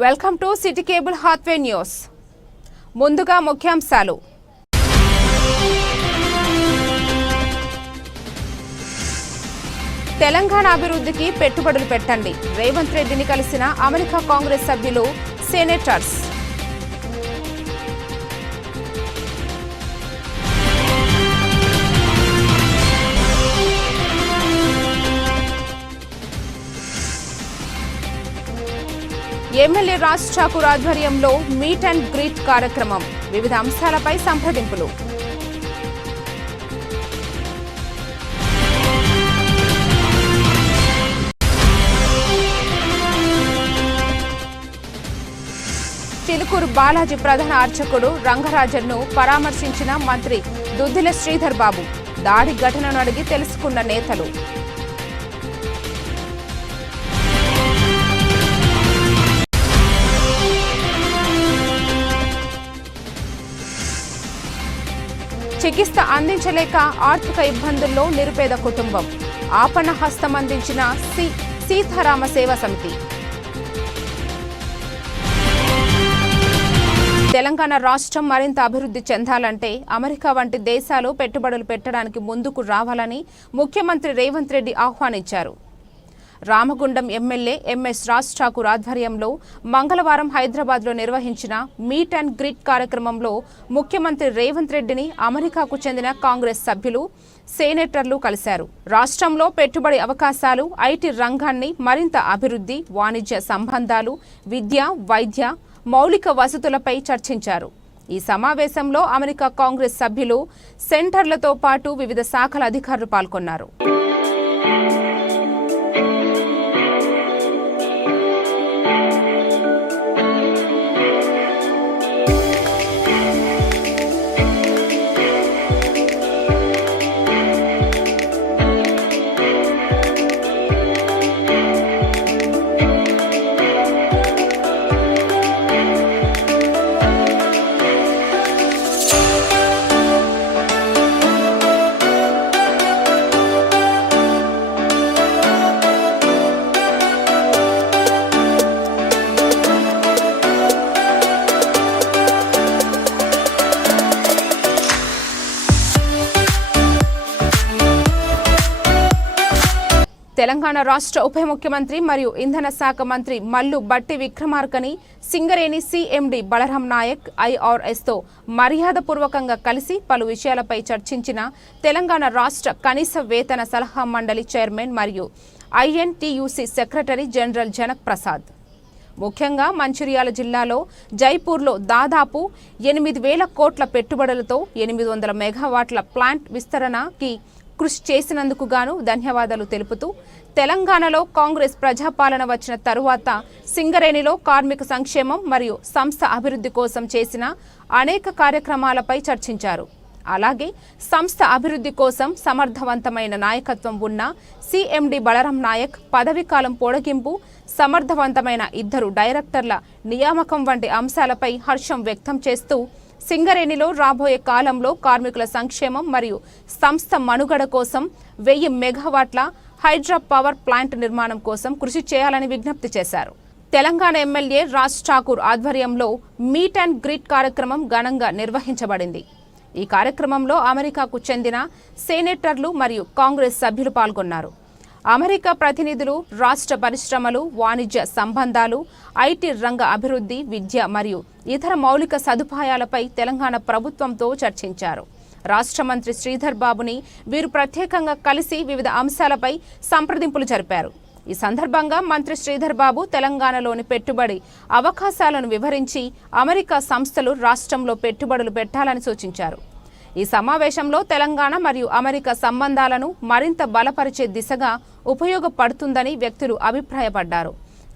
Welcome to city cable Hathway news. ముందుగా ముఖ్యాంశాలు. తెలంగాణ అభివృద్ధికి పెట్టుబడులు పెట్టండి. రేవంత్ రెడ్డిని కలిసిన అమెరికా కాంగ్రెస్ సభ్యులు, సెనేటర్స్. ఎమ్మెల్యే రాజ్ ఠాకూర్ ఆధ్వర్యంలో మీట్ అండ్ గ్రీట్ కార్యక్రమం. వివిధ అంశాలపై సంప్రదింపులు. చిలుకూరు బాలాజీ ప్రధాన అర్చకుడు రంగరాజన్ను పరామర్శించిన మంత్రి దుద్దిల శ్రీధర్ బాబు. దాడి ఘటనను అడిగి తెలుసుకున్న నేతలు. చికిత్స అందించలేక ఆర్థిక ఇబ్బందుల్లో నిరుపేద కుటుంబం. ఆపణ హస్తం అందించిన సీతారామ సేవా సమితి. తెలంగాణ రాష్ట్రం మరింత అభివృద్ధి చెందాలంటే అమెరికా వంటి దేశాలు పెట్టుబడులు పెట్టడానికి ముందుకు రావాలని ముఖ్యమంత్రి రేవంత్ రెడ్డి ఆహ్వానించారు. రామగుండం ఎమ్మెల్యే ఎంఎస్ రాజ్ ఠాకూర్ ఆధ్వర్యంలో మంగళవారం హైదరాబాద్లో నిర్వహించిన మీట్ అండ్ గ్రీట్ కార్యక్రమంలో ముఖ్యమంత్రి రేవంత్ రెడ్డిని అమెరికాకు చెందిన కాంగ్రెస్ సభ్యులు, సెనేటర్లు కలిశారు. రాష్ట్రంలో పెట్టుబడి అవకాశాలు, ఐటీ రంగాన్ని మరింత అభివృద్ధి, వాణిజ్య సంబంధాలు, విద్య, వైద్య, మౌలిక వసతులపై చర్చించారు. ఈ సమావేశంలో అమెరికా కాంగ్రెస్ సభ్యులు, సెంటర్లతో పాటు వివిధ శాఖల అధికారులు పాల్గొన్నారు. తెలంగాణ రాష్ట్ర ఉప ముఖ్యమంత్రి మరియు ఇంధన శాఖ మంత్రి మల్లు బట్టి విక్రమార్కని సింగరేణి సిఎండి బలరాం నాయక్ ఐఆర్ఎస్తో మర్యాదపూర్వకంగా కలిసి పలు విషయాలపై చర్చించిన తెలంగాణ రాష్ట్ర కనీస వేతన సలహా మండలి చైర్మన్ మరియు INTUC secretary general Janak Prasad. ముఖ్యంగా మంచిర్యాల జిల్లాలో జైపూర్లో దాదాపు 8,000 కోట్ల పెట్టుబడులతో 800 మెగావాట్ల ప్లాంట్ విస్తరణకి కృషి చేసినందుకు గాను ధన్యవాదాలు తెలుపుతూ, తెలంగాణలో కాంగ్రెస్ ప్రజాపాలన వచ్చిన తరువాత సింగరేణిలో కార్మిక సంక్షేమం మరియు సంస్థ అభివృద్ధి కోసం చేసిన అనేక కార్యక్రమాలపై చర్చించారు. అలాగే సంస్థ అభివృద్ధి కోసం సమర్థవంతమైన నాయకత్వం ఉన్న సిఎండి బలరాం నాయక్ పదవీ కాలం పొడిగింపు, సమర్థవంతమైన 2 డైరెక్టర్ల నియామకం వంటి అంశాలపై హర్షం వ్యక్తం చేస్తూ, సింగరేణిలో రాబోయే కాలంలో కార్మికుల సంక్షేమం మరియు సంస్థ మనుగడ కోసం 1000 మెగావాట్ల హైడ్రా పవర్ ప్లాంట్ నిర్మాణం కోసం కృషి చేయాలని విజ్ఞప్తి చేశారు. తెలంగాణ ఎమ్మెల్యే రాజ్ ఠాకూర్ ఆధ్వర్యంలో మీట్ అండ్ గ్రీట్ కార్యక్రమం ఘనంగా నిర్వహించబడింది. ఈ కార్యక్రమంలో అమెరికాకు చెందిన సెనేటర్లు మరియు కాంగ్రెస్ సభ్యులు పాల్గొన్నారు. అమెరికా ప్రతినిధులు రాష్ట్ర పరిశ్రమలు, వాణిజ్య సంబంధాలు, ఐటీ రంగ అభివృద్ధి, విద్య మరియు ఇతర మౌలిక సదుపాయాలపై తెలంగాణ ప్రభుత్వంతో చర్చించారు. రాష్ట్ర మంత్రి శ్రీధర్ బాబుని వీరు ప్రత్యేకంగా కలిసి వివిధ అంశాలపై సంప్రదింపులు జరిపారు. ఈ సందర్భంగా మంత్రి శ్రీధర్ బాబు తెలంగాణలోని పెట్టుబడి అవకాశాలను వివరించి అమెరికా సంస్థలు రాష్ట్రంలో పెట్టుబడులు పెట్టాలని సూచించారు. ఈ సమావేశంలో తెలంగాణ మరియు అమెరికా సంబంధాలను మరింత బలపరిచే దిశగా ఉపయోగపడుతుందని వ్యక్తులు అభిప్రాయపడ్డారు.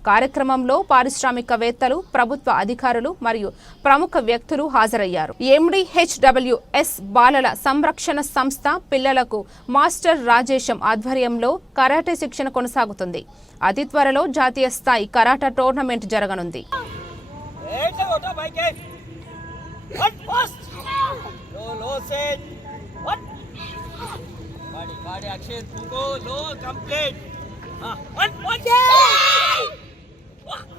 కార్యక్రమంలో పారిశ్రామికవేత్తలు, ప్రభుత్వ అధికారులు మరియు ప్రముఖ వ్యక్తులు హాజరయ్యారు. ఎండిహెచ్డబ్ల్యూఎస్ బాలల సంరక్షణ సంస్థ పిల్లలకు మాస్టర్ రాజేశం ఆధ్వర్యంలో కరాటే శిక్షణ కొనసాగుతుంది. అతి త్వరలో జాతీయ స్థాయి కరాటే టోర్నమెంట్ జరగనుంది. Body action, go low, complete. One,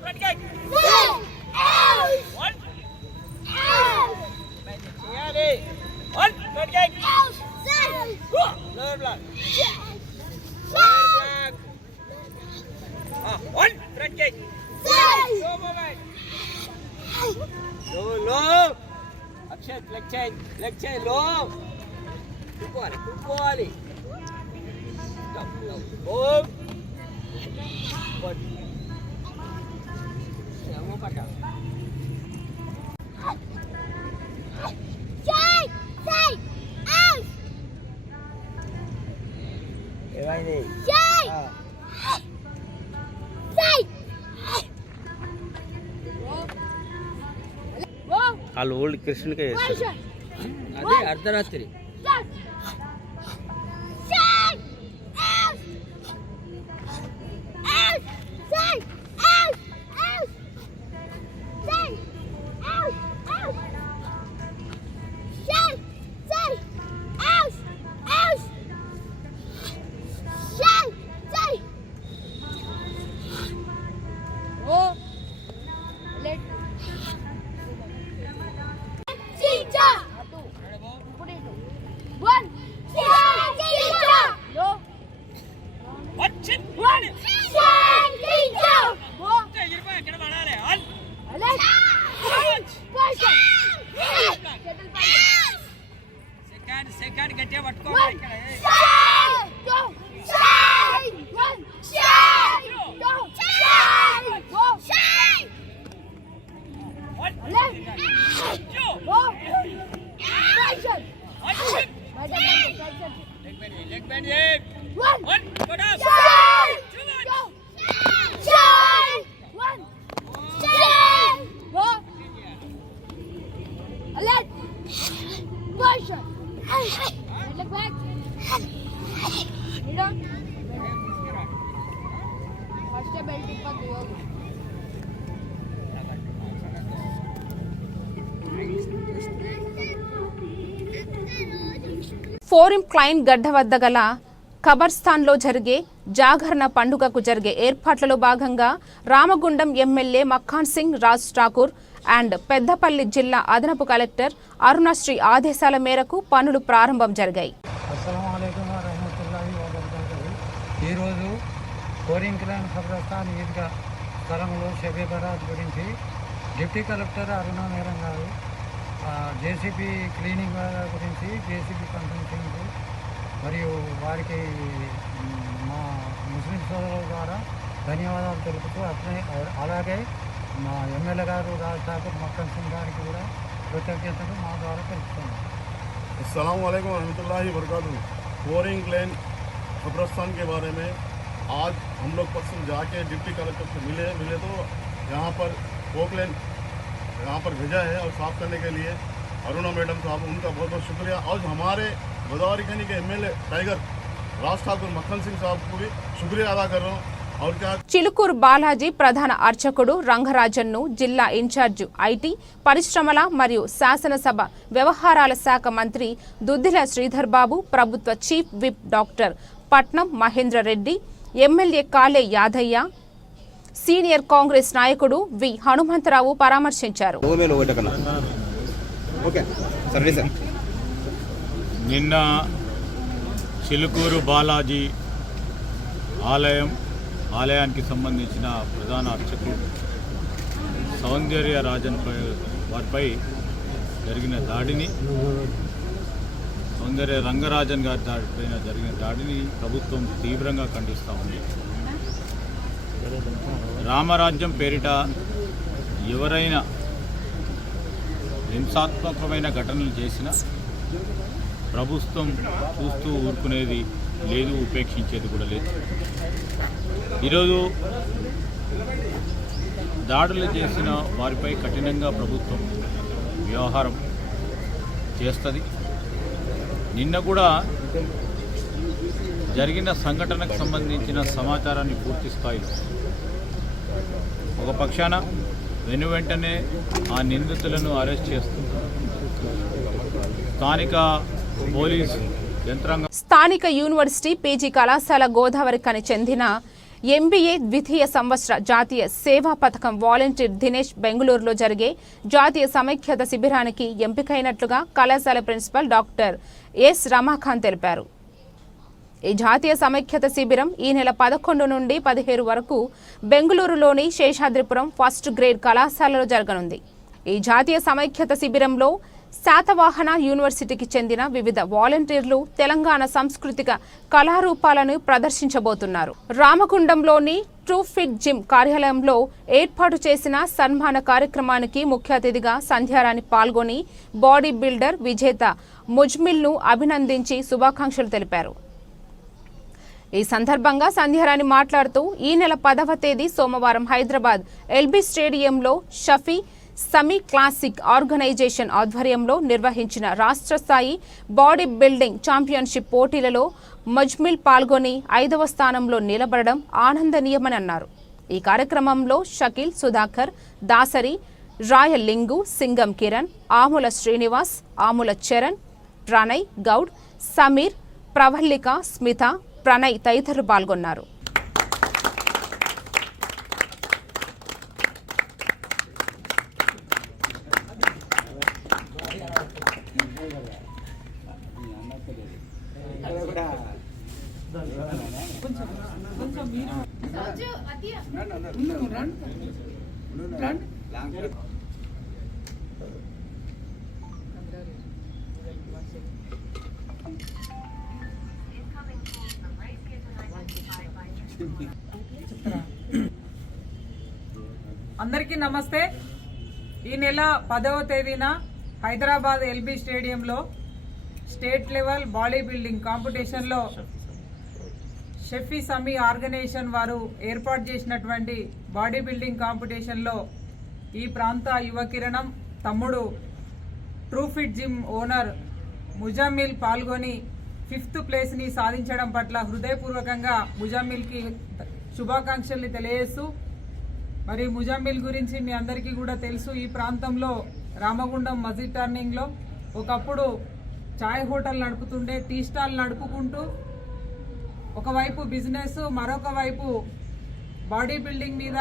front kick. Leg చేయి లో కుక్కోవాలి ఏమైంది వాళ్ళు ఓల్డ్ కృష్ణునికే చేస్తారు. అదే అర్ధరాత్రి సెకండ్ గట్టిగా పట్టుకోవాలి ఫోరం క్లైన్ గడ్డ వద్ద గల ఖబర్స్థాన్లో జరిగే జాగరణ పండుగకు జరిగే ఏర్పాట్లలో భాగంగా రామగుండం ఎమ్మెల్యే మక్ఖాన్ సింగ్ రాజ్ ఠాకూర్ అండ్ పెద్దపల్లి జిల్లా అదనపు కలెక్టర్ అరుణశ్రీ ఆదేశాల మేరకు పనులు ప్రారంభం జరిగాయి. ఈరోజు ఫోరం క్లైన్ ఖబర్స్థాన్ ఈద్గా స్థలంలో షబే బరాత్ గురించి డిప్యూటీ కలెక్టర్ అరుణ మేడం గారు జేసీబీ క్లీనింగ్ గురించి జేసీబీ కన్సల్టింగ్ మరియు వారికి మా ముస్లిం సోదరుల ద్వారా ధన్యవాదాలు తెలుపుతూ అలాగే మా ఎమ్మెల్యే గారు రాజ్ ఠాకూర్ మక్కన్ సింగ్ గారికి కూడా कृतज्ञता మా ద్వారా తెలుపుతున్నాం. अस्सलाम वालेकुम रहमतुल्लाहि वबरकातुहू। फॉरेन क्लैन खबरस्तान के बारे में आज हम लोग पर्सन जाके डिप्टी कलेक्टर से मिले तो यहाँ पर पोकलैन यहाँ पर भेजा है और साफ़ करने के लिए अरुणा मैडम साहब उनका बहुत बहुत शुक्रिया। और हमारे गोदावरी खनी के एमएलए टाइगर राज ठाकुर मक्खन सिंह साहब को भी शुक्रिया अदा कर रहा हूँ। చిలుకూరు బాలాజీ ప్రధాన అర్చకుడు రంగరాజన్ను జిల్లా ఇన్ఛార్జ్ ఐటీ పరిశ్రమల మరియు శాసనసభ వ్యవహారాల శాఖ మంత్రి దుద్దిల శ్రీధర్ బాబు, ప్రభుత్వ చీఫ్ విప్ డాక్టర్ పట్నం మహేంద్ర రెడ్డి, ఎమ్మెల్యే కాలే యాదయ్య, సీనియర్ కాంగ్రెస్ నాయకుడు వి హనుమంతరావు పరామర్శించారు. నిన్న చిలుకూరు బాలాజీ ఆలయానికి సంబంధించిన ప్రధాన అర్చకుడు సౌందర్య రాజన్ వారిపై జరిగిన దాడిని, సౌందర్య రంగరాజన్ గారి పైన జరిగిన దాడిని ప్రభుత్వం తీవ్రంగా ఖండిస్తూ ఉంది. రామరాజ్యం పేరిట ఎవరైనా హింసాత్మకమైన ఘటనలు చేసినా ప్రభుత్వం చూస్తూ ఊరుకునేది లేదు, ఉపేక్షించేది కూడా లేదు. ఈరోజు దాడులు చేసిన వారిపై కఠినంగా ప్రభుత్వం వ్యవహారం చేస్తుంది. నిన్న కూడా జరిగిన సంఘటనకు సంబంధించిన సమాచారాన్ని పూర్తి స్థాయిలో ఒక పక్షాన వెనువెంటనే ఆ నిందితులను అరెస్ట్ చేస్తూ స్థానిక పోలీసు యంత్రాంగం, స్థానిక యూనివర్సిటీ పీజీ కళాశాల గోదావరికని చెందిన ఎంబీఏ ద్వితీయ సంవత్సర జాతీయ సేవా పథకం వాలంటీర్ దినేష్ బెంగళూరులో జరిగే జాతీయ సమైక్యత శిబిరానికి ఎంపికైనట్లుగా కళాశాల ప్రిన్సిపల్ డాక్టర్ ఎస్ రమాకాంత్ తెలిపారు. ఈ జాతీయ సమైక్యత శిబిరం ఈ నెల 11 నుండి 17 వరకు బెంగళూరులోని శేషాద్రిపురం ఫస్ట్ గ్రేడ్ కళాశాలలో జరగనుంది. ఈ జాతీయ సమైక్యత శిబిరంలో శాతవాహన యూనివర్సిటీకి చెందిన వివిధ వాలంటీర్లు తెలంగాణ సాంస్కృతిక కళారూపాలను ప్రదర్శించబోతున్నారు. రామగుండంలోని ట్రూ ఫిట్ జిమ్ కార్యాలయంలో ఏర్పాటు చేసిన సన్మాన కార్యక్రమానికి ముఖ్య అతిథిగా సంధ్యారాణి పాల్గొని బాడీ బిల్డర్ విజేత ముజ్మిల్ను అభినందించి శుభాకాంక్షలు తెలిపారు. ఈ సందర్భంగా సంధ్యారాణి మాట్లాడుతూ ఈ నెల 10వ తేదీ సోమవారం హైదరాబాద్ ఎల్బీ స్టేడియంలో షఫీ సమీ క్లాసిక్ ఆర్గనైజేషన్ ఆధ్వర్యంలో నిర్వహించిన రాష్ట్ర స్థాయి బాడీ బిల్డింగ్ ఛాంపియన్షిప్ పోటీలలో ముజ్మిల్ పాల్గొని 5వ స్థానంలో నిలబడడం ఆనందనీయమని అన్నారు. ఈ కార్యక్రమంలో షకీల్, సుధాకర్, దాసరి, రాయలింగు, సింగం కిరణ్, ఆముల శ్రీనివాస్, ఆముల చరణ్, ప్రణయ్ గౌడ్, సమీర్, ప్రవల్లిక, స్మిత, ప్రణయ్ తదితరులు పాల్గొన్నారు. అందరికీ నమస్తే. ఈ నెల 10వ తేదీన హైదరాబాద్ ఎల్బీ స్టేడియంలో స్టేట్ లెవెల్ బాడీ బిల్డింగ్ కాంపిటీషన్లో షఫీ సమీ ఆర్గనైజేషన్ వారు ఏర్పాటు చేసినటువంటి బాడీ బిల్డింగ్ కాంపిటీషన్లో ఈ ప్రాంత యువ కిరణం తమ్ముడు true fit gym owner Muzammil పాల్గొని 5th ప్లేస్ని సాధించడం పట్ల హృదయపూర్వకంగా ముజామిల్కి శుభాకాంక్షల్ని తెలియజేస్తూ, మరి ముజామిల్ గురించి మీ అందరికీ కూడా తెలుసు. ఈ ప్రాంతంలో రామగుండం మస్జిద్ టర్నింగ్లో ఒకప్పుడు చాయ్ హోటల్ నడుపుతుండే, టీ స్టాల్ నడుపుకుంటూ ఒకవైపు బిజినెస్, మరొక వైపు బాడీ బిల్డింగ్ మీద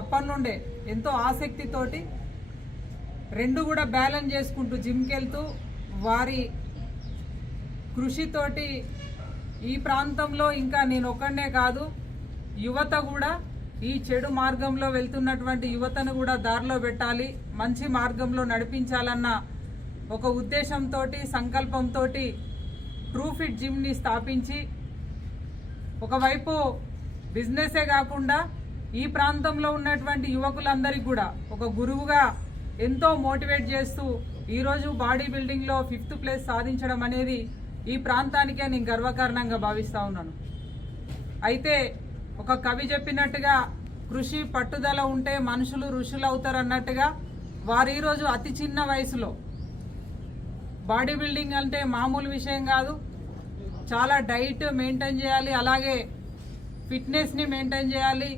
అప్పనుండే ఎంతో ఆసక్తితోటి రెండు కూడా బ్యాలెన్స్ చేసుకుంటూ జిమ్కి వెళ్తూ వారి కృషితోటి ఈ ప్రాంతంలో ఇంకా నేను ఒక్కడనే కాదు, యువత కూడా ఈ చెడు మార్గంలో వెళ్తున్నటువంటి యువతను కూడా దారిలో పెట్టాలి, మంచి మార్గంలో నడిపించాలన్న ఒక ఉద్దేశంతో, సంకల్పంతో ట్రూ ఫిట్ జిమ్ని స్థాపించి ఒకవైపు బిజినెసే కాకుండా ఈ ప్రాంతంలో ఉన్నటువంటి యువకులందరికీ కూడా ఒక గురువుగా ఎంతో మోటివేట్ చేస్తూ ఈరోజు బాడీ బిల్డింగ్లో 5th ప్లేస్ సాధించడం అనేది ఈ ప్రాంతానికే నేను గర్వకారణంగా భావిస్తూ ఉన్నాను. అయితే ఒక కవి చెప్పినట్టుగా కృషి పట్టుదల ఉంటే మనుషులు ఋషులు అవుతారు అన్నట్టుగా వారు ఈరోజు అతి చిన్న వయసులో బాడీ బిల్డింగ్ అంటే మామూలు విషయం కాదు, చాలా డైట్ మెయింటైన్ చేయాలి, అలాగే ఫిట్నెస్ని మెయింటైన్ చేయాలి,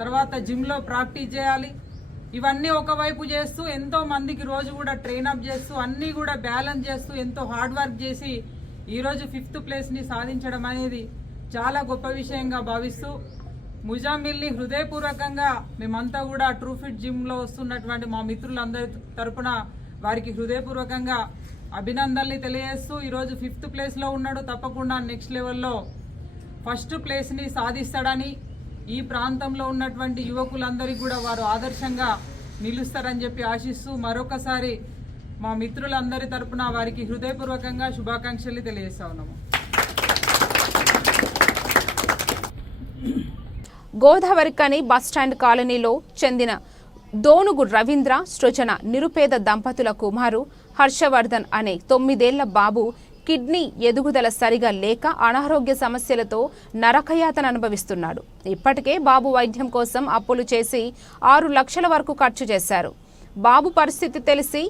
తర్వాత జిమ్లో ప్రాక్టీస్ చేయాలి. ఇవన్నీ ఒకవైపు చేస్తూ ఎంతో మందికి రోజు కూడా ట్రైనప్ చేస్తూ అన్నీ కూడా బ్యాలెన్స్ చేస్తూ ఎంతో హార్డ్ వర్క్ చేసి ఈరోజు 5th ప్లేస్ని సాధించడం అనేది చాలా గొప్ప విషయంగా భావిస్తూ ముజామిల్ని హృదయపూర్వకంగా మేమంతా కూడా ట్రూ ఫిట్ జిమ్లో వస్తున్నటువంటి మా మిత్రులందరి తరపున వారికి హృదయపూర్వకంగా అభినందనలు తెలియజేస్తూ ఈరోజు 5th ప్లేస్లో ఉన్నాడు, తప్పకుండా నెక్స్ట్ లెవెల్లో 1st ప్లేస్ని సాధిస్తాడని, ఈ ప్రాంతంలో ఉన్నటువంటి యువకులందరికీ కూడా వారు ఆదర్శంగా నిలుస్తారని చెప్పి ఆశిస్తూ మరొకసారి మా మిత్రులందరి తరపున వారికి హృదయపూర్వకంగా శుభాకాంక్షలు తెలియజేస్తా ఉన్నాము. గోదావరికని బస్టాండ్ కాలనీలో చెందిన దోనుగు రవీంద్ర, సృజన నిరుపేద దంపతుల కుమారు హర్షవర్ధన్ అనే 9 ఏళ్ల బాబు కిడ్నీ ఎదుగుదల సరిగా లేక అనారోగ్య సమస్యలతో నరకయాతన అనుభవిస్తున్నాడు. ఇప్పటికే బాబు వైద్యం కోసం అప్పులు చేసి 6 లక్షల వరకు ఖర్చు చేశారు. బాబు పరిస్థితి తెలిసి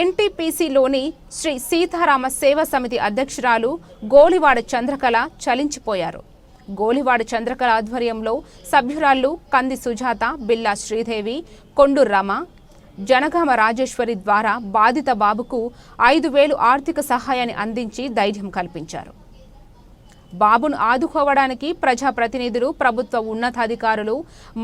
ఎన్టీపీసీలోని శ్రీ సీతారామ సేవా సమితి అధ్యక్షురాలు గోలివాడ చంద్రకళ చలించిపోయారు. గోలివాడ చంద్రకళ ఆధ్వర్యంలో సభ్యురాళ్లు కంది సుజాత, బిల్లా శ్రీదేవి, కొండు రమ, జనగామ రాజేశ్వరి ద్వారా బాధిత బాబుకు 5,000 ఆర్థిక సహాయాన్ని అందించి ధైర్యం కల్పించారు. బాబును ఆదుకోవడానికి ప్రజాప్రతినిధులు, ప్రభుత్వ ఉన్నతాధికారులు,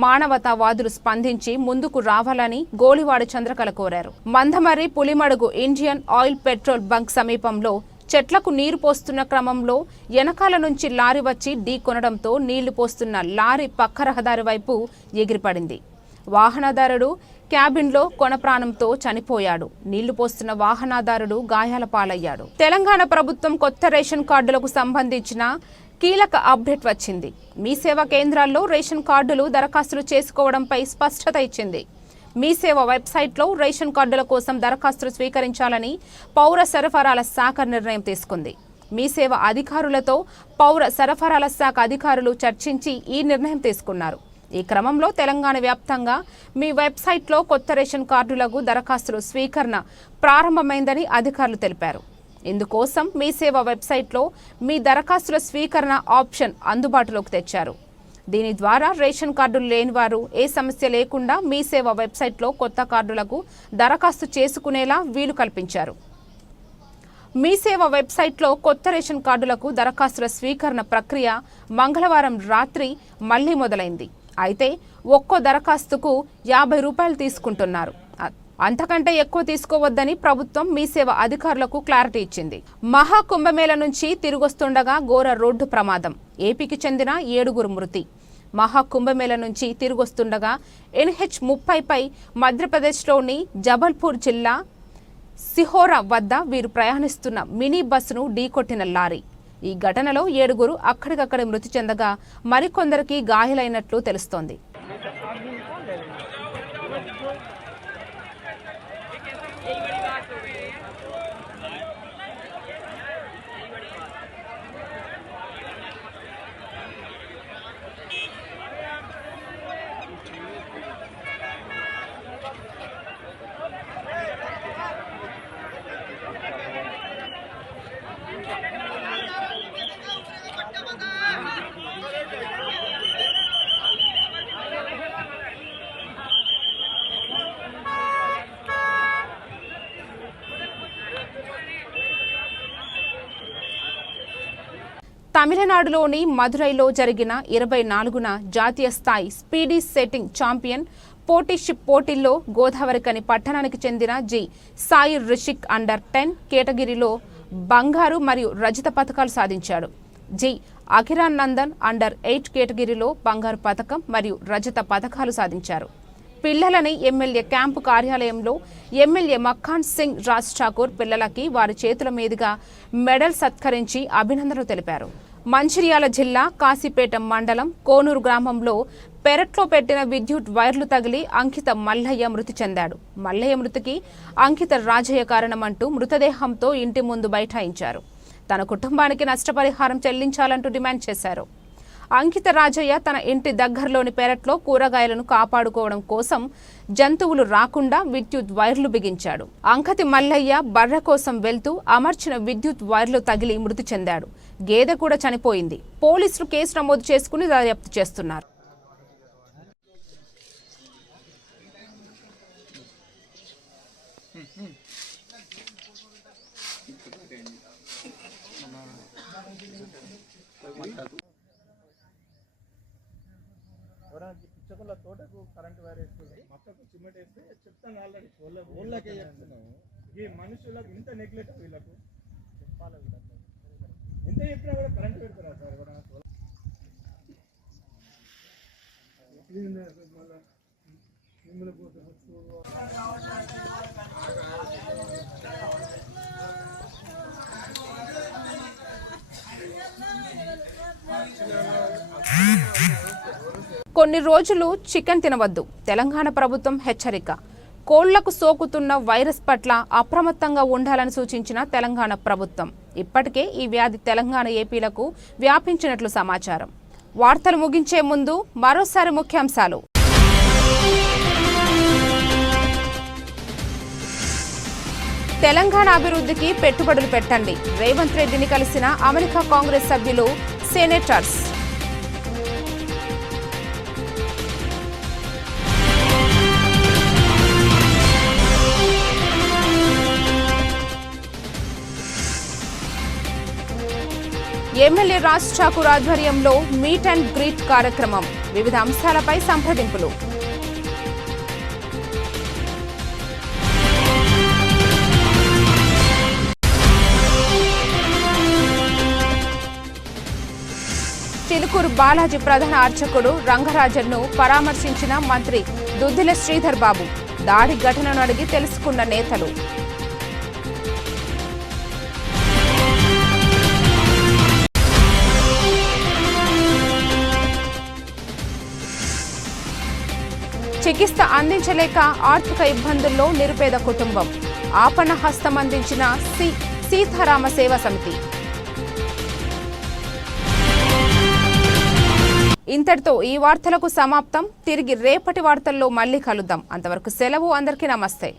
మానవతావాదులు స్పందించి ముందుకు రావాలని గోలివాడ చంద్రకళ కోరారు. Mandamarri Pulimadugu Indian Oil petrol bunk సమీపంలో చెట్లకు నీరు పోస్తున్న క్రమంలో వెనకాల నుంచి లారీ వచ్చి ఢీ కొనడంతో నీళ్లు పోస్తున్న లారీ పక్క రహదారి వైపు ఎగిరిపడింది. వాహనదారుడు క్యాబిన్లో కొనప్రాణంతో చనిపోయాడు. నీళ్లు పోస్తున్న వాహనదారుడు గాయాల పాలయ్యాడు. తెలంగాణ ప్రభుత్వం కొత్త రేషన్ కార్డులకు సంబంధించిన కీలక అప్డేట్ వచ్చింది. మీ సేవా కేంద్రాల్లో రేషన్ కార్డులు దరఖాస్తులు చేసుకోవడంపై స్పష్టత ఇచ్చింది. మీ సేవ వెబ్సైట్లో రేషన్ కార్డుల కోసం దరఖాస్తులు స్వీకరించాలని పౌర సరఫరాల శాఖ నిర్ణయం తీసుకుంది. మీ సేవ అధికారులతో పౌర సరఫరాల శాఖ అధికారులు చర్చించి ఈ నిర్ణయం తీసుకున్నారు. ఈ క్రమంలో తెలంగాణ వ్యాప్తంగా మీ వెబ్సైట్లో కొత్త రేషన్ కార్డులకు దరఖాస్తులు స్వీకరణ ప్రారంభమైందని అధికారులు తెలిపారు. ఇందుకోసం మీ సేవ వెబ్సైట్లో మీ దరఖాస్తుల స్వీకరణ ఆప్షన్ అందుబాటులోకి తెచ్చారు. దీని ద్వారా రేషన్ కార్డులు లేని వారు ఏ సమస్య లేకుండా మీ సేవ వెబ్సైట్లో కొత్త కార్డులకు దరఖాస్తు చేసుకునేలా వీలు కల్పించారు. మీ సేవ వెబ్సైట్లో కొత్త రేషన్ కార్డులకు దరఖాస్తుల స్వీకరణ ప్రక్రియ మంగళవారం రాత్రి మళ్లీ మొదలైంది. అయితే ఒక్కో దరఖాస్తుకు 50 రూపాయలు తీసుకుంటున్నారు. అంతకంటే ఎక్కువ తీసుకోవద్దని ప్రభుత్వం మీ సేవ అధికారులకు క్లారిటీ ఇచ్చింది. మహాకుంభమేళ నుంచి తిరిగొస్తుండగా ఘోర రోడ్డు ప్రమాదం. ఏపీకి చెందిన 7 మృతి. మహాకుంభమేళ నుంచి తిరిగొస్తుండగా NH30పై మధ్యప్రదేశ్లోని జబల్పూర్ జిల్లా సిహోరా వద్ద వీరు ప్రయాణిస్తున్న మినీ బస్సును ఢీకొట్టిన లారీ. ఈ ఘటనలో 7 అక్కడికక్కడే మృతి చెందగా మరికొందరికి గాయాలైనట్లు తెలుస్తోంది. తమిళనాడులోని మదురైలో జరిగిన 24న జాతీయ స్థాయి స్పీడీ సెట్టింగ్ ఛాంపియన్ పోటీషిప్ పోటీల్లో గోదావరికని పట్టణానికి చెందిన జి సాయి రిషిక్ అండర్ 10 కేటగిరీలో బంగారు మరియు రజత పతకాలు సాధించాడు. జి అఖిరాన్ నందన్ అండర్ 8 కేటగిరీలో బంగారు పతకం మరియు రజత పతకాలు సాధించారు. పిల్లలని ఎమ్మెల్యే క్యాంపు కార్యాలయంలో ఎమ్మెల్యే మక్ఖాన్ సింగ్ రాజ్ ఠాకూర్ పిల్లలకి వారి చేతుల మీదుగా మెడల్ సత్కరించి అభినందనలు తెలిపారు. మంచిర్యాల జిల్లా కాశీపేట మండలం కోనూరు గ్రామంలో పెరట్లో పెట్టిన విద్యుత్ వైర్లు తగిలి అంకిత మల్లయ్య మృతి చెందాడు. మల్లయ్య మృతికి అంకిత రాజయ్య కారణమంటూ మృతదేహంతో ఇంటి ముందు బైఠాయించారు. తన కుటుంబానికి నష్టపరిహారం చెల్లించాలంటూ డిమాండ్ చేశారు. అంకిత రాజయ్య తన ఇంటి దగ్గరలోని పెరట్లో కూరగాయలను కాపాడుకోవడం కోసం జంతువులు రాకుండా విద్యుత్ వైర్లు బిగించాడు. అంకతి మల్లయ్య బర్రె కోసం వెళ్తూ అమర్చిన విద్యుత్ వైర్లు తగిలి మృతి చెందాడు. గేదె కూడా చనిపోయింది. పోలీసులు కేసు నమోదు చేసుకుని దర్యాప్తు చేస్తున్నారు. పిచ్చకుల తోటకు కరెంట్ వైర్ వేస్తుంది, మొక్కకు సిమెంట్ వేస్తే చెప్తాను ఆల్రెడీ ఊళ్ళకే చెప్తున్నాము. ఈ మనుషులకు ఇంత నెగ్లెక్ట్ వీళ్ళకు చెప్పాలి. వీళ్ళకి ఎంత చెప్పినా కూడా కరెంట్ పెడతారా సార్? కొన్ని రోజులు చికెన్ తినవద్దు. తెలంగాణ ప్రభుత్వం హెచ్చరిక. కోళ్లకు సోకుతున్న వైరస్ పట్ల అప్రమత్తంగా ఉండాలని సూచించిన తెలంగాణ ప్రభుత్వం. ఇప్పటికే ఈ వ్యాధి తెలంగాణ, ఏపీలకు వ్యాపించినట్లు సమాచారం. వార్తలు ముగించే ముందు మరోసారి ముఖ్యాంశాలు. తెలంగాణ అభివృద్ధికి పెట్టుబడులు పెట్టండి. రేవంత్ రెడ్డిని కలిసిన అమెరికా కాంగ్రెస్ సభ్యులు, సెనేటర్స్. ఎమ్మెల్యే రాజ్ ఠాకూర్ ఆధ్వర్యంలో మీట్ అండ్ గ్రీట్ కార్యక్రమం. వివిధ అంశాలపై సంప్రదింపులు. చిలుకూరు బాలాజీ ప్రధాన అర్చకుడు రంగరాజన్ను పరామర్శించిన మంత్రి దుద్దిల శ్రీధర్ బాబు. దాడి ఘటనను అడిగి తెలుసుకున్న నేతలు. చికిత్స అందించలేక ఆర్థిక ఇబ్బందుల్లో నిరుపేద కుటుంబం. ఆపణ హస్తం అందించిన సీతారామ సేవా సమితి. ఇంతటితో ఈ వార్తలకు సమాప్తం. తిరిగి రేపటి వార్తల్లో మళ్ళీ కలుద్దాం. అంతవరకు సెలవు. అందరికీ నమస్తే.